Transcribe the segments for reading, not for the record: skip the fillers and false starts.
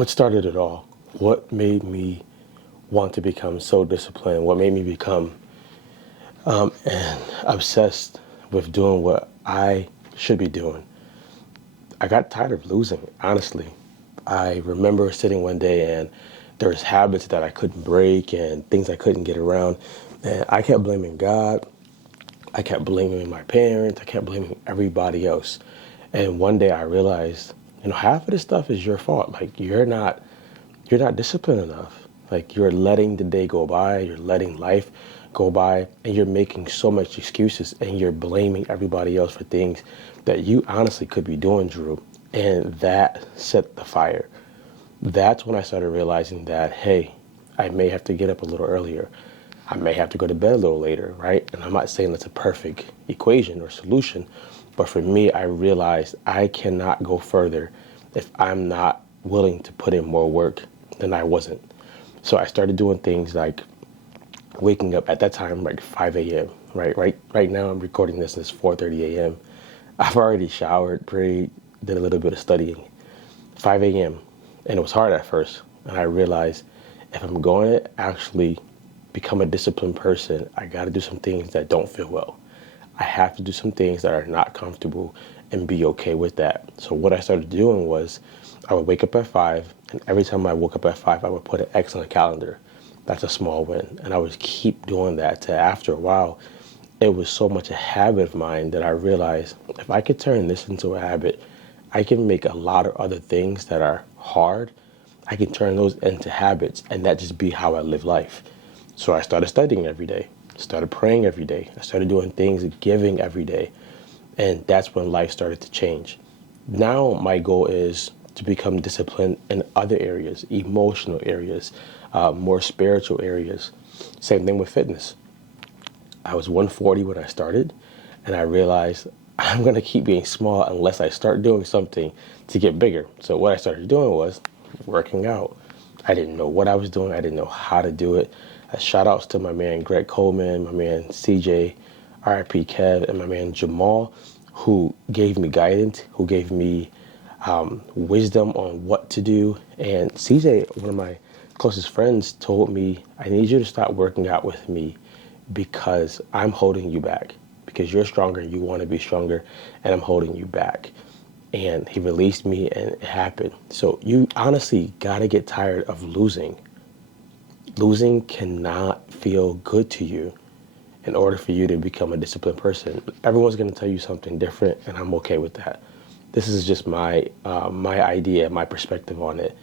what started it all? What made me want to become so disciplined? What made me become and obsessed with doing what I should be doing? I got tired of losing, honestly. I remember sitting one day and there was habits that I couldn't break and things I couldn't get around. And I kept blaming God. I kept blaming my parents. I kept blaming everybody else. And one day I realized, half of this stuff is your fault. Like you're not disciplined enough. Like you're letting the day go by, you're letting life go by, and you're making so much excuses and you're blaming everybody else for things that you honestly could be doing, Drew. And that set the fire. That's when I started realizing that, hey, I may have to get up a little earlier. I may have to go to bed a little later, right? And I'm not saying that's a perfect equation or solution, but for me, I realized I cannot go further if I'm not willing to put in more work than I wasn't. So I started doing things like waking up at that time, like 5 a.m., right? Right now I'm recording this and it's 4:30 a.m. I've already showered, prayed, did a little bit of studying. 5 a.m. And it was hard at first. And I realized if I'm going to actually become a disciplined person, I got to do some things that don't feel well. I have to do some things that are not comfortable and be okay with that. So what I started doing was I would wake up at 5, and every time I woke up at 5, I would put an X on the calendar. That's a small win. And I would keep doing that to after a while. It was so much a habit of mine that I realized if I could turn this into a habit, I can make a lot of other things that are hard. I can turn those into habits and that just be how I live life. So I started studying every day, started praying every day. I started doing things, giving every day. And that's when life started to change. Now my goal is to become disciplined in other areas, emotional areas, more spiritual areas. Same thing with fitness. I was 140 when I started, and I realized I'm going to keep being small unless I start doing something to get bigger. So what I started doing was working out. I didn't know what I was doing. I didn't know how to do it. Shout outs to my man Greg Coleman, my man CJ, RIP Kev, and my man Jamal, who gave me guidance, who gave me wisdom on what to do. And CJ, one of my closest friends, told me, I need you to stop working out with me because I'm holding you back. Because you're stronger, you want to be stronger, and I'm holding you back. And he released me and it happened. So you honestly got to get tired of losing. Losing cannot feel good to you in order for you to become a disciplined person. Everyone's going to tell you something different, and I'm okay with that. This is just my idea, my perspective on it.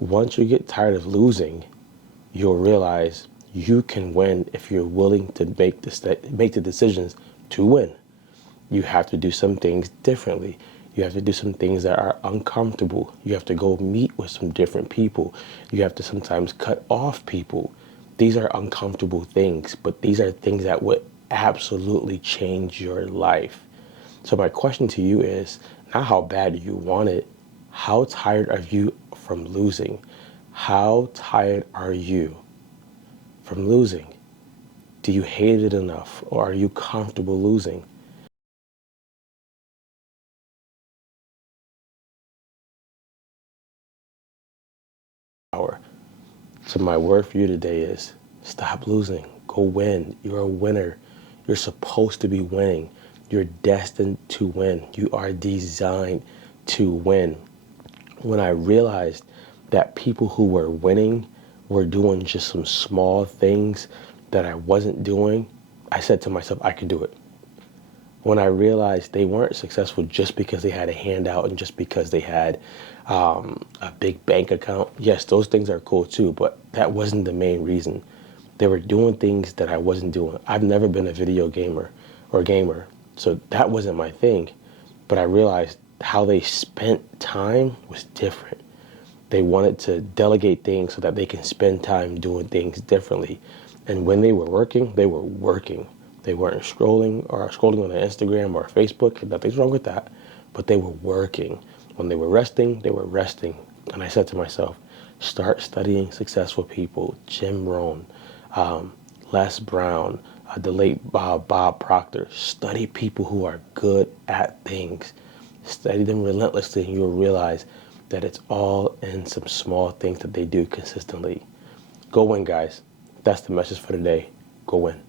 Once you get tired of losing, you'll realize you can win if you're willing to make the decisions to win. You have to do some things differently. You have to do some things that are uncomfortable. You have to go meet with some different people. You have to sometimes cut off people. These are uncomfortable things, but these are things that would absolutely change your life. So my question to you is, not how bad do you want it? How tired are you from losing? How tired are you from losing? Do you hate it enough, or are you comfortable losing? So my word for you today is stop losing. Go win. You're a winner. You're supposed to be winning. You're destined to win. You are designed to win. When I realized that people who were winning were doing just some small things that I wasn't doing, I said to myself, I could do it. When I realized they weren't successful just because they had a handout and just because they had a big bank account. Yes, those things are cool too, but that wasn't the main reason. They were doing things that I wasn't doing. I've never been a video gamer or gamer, so that wasn't my thing. But I realized how they spent time was different. They wanted to delegate things so that they can spend time doing things differently. And when they were working, they were working. They weren't scrolling on Instagram or Facebook. Nothing's wrong with that. But they were working. When they were resting, they were resting. And I said to myself, start studying successful people. Jim Rohn, Les Brown, the late Bob Proctor. Study people who are good at things. Study them relentlessly and you'll realize that it's all in some small things that they do consistently. Go win, guys. That's the message for today. Go win.